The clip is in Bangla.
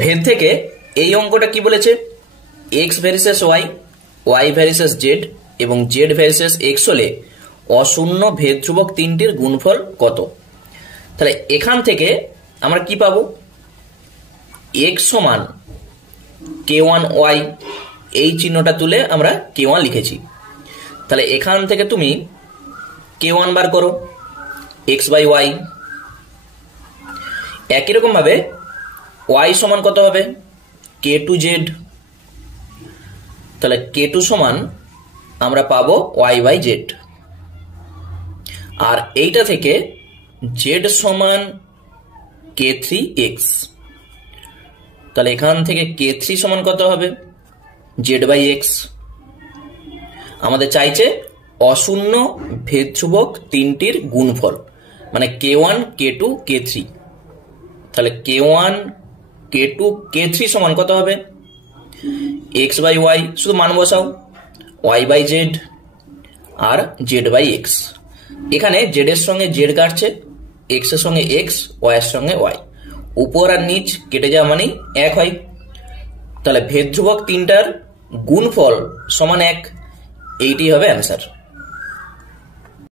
ভেদ থেকে এই অঙ্কটা কি বলেছে, x versus y, y versus z এবং জেড ভার্সেস এক্স হলে অশূন্য ভেদ ধ্রুবক তিনটির গুণফল কত। তাহলে এখান থেকে আমরা কি পাবো, এক্স সমান কে ওয়ান ওয়াই, এই চিহ্নটা তুলে আমরা কে ওয়ান লিখেছি। তাহলে এখান থেকে তুমি কে ওয়ান বার করো, এক্স বাই ওয়াই। একই রকম ভাবে ওয়াই সমান কত হবে, কে টু জেড। তাহলে কে টু সমান আমরা পাবো ওয়াই বাই জেড। আর এইটা থেকে জেড সমান কে থ্রি এক্স। তাহলে এখান থেকে কে থ্রি সমান কত হবে, জেড বাই এক্স। আমাদের চাইছে অশূন্য ভেদ ধ্রুবক তিনটির গুণফল, মানে k one k two k three. তাহলে k one k two k three সমান কত হবে, এক্স বাই ওয়াই, শুধু মান বসাও, ওয়াই বাই জেড আর জেড বাই এক্স। এখানে জেড এর সঙ্গে জেড কাটছে, এক্স এর সঙ্গে এক্স, ওয়াই এর সঙ্গে ওয়াই, উপর আর নিচ কেটে যাওয়া মানে এক হয়। তাহলে ভেদ ধ্রুবক তিনটার গুণফল সমান এক, এইটি হবে অ্যান্সার।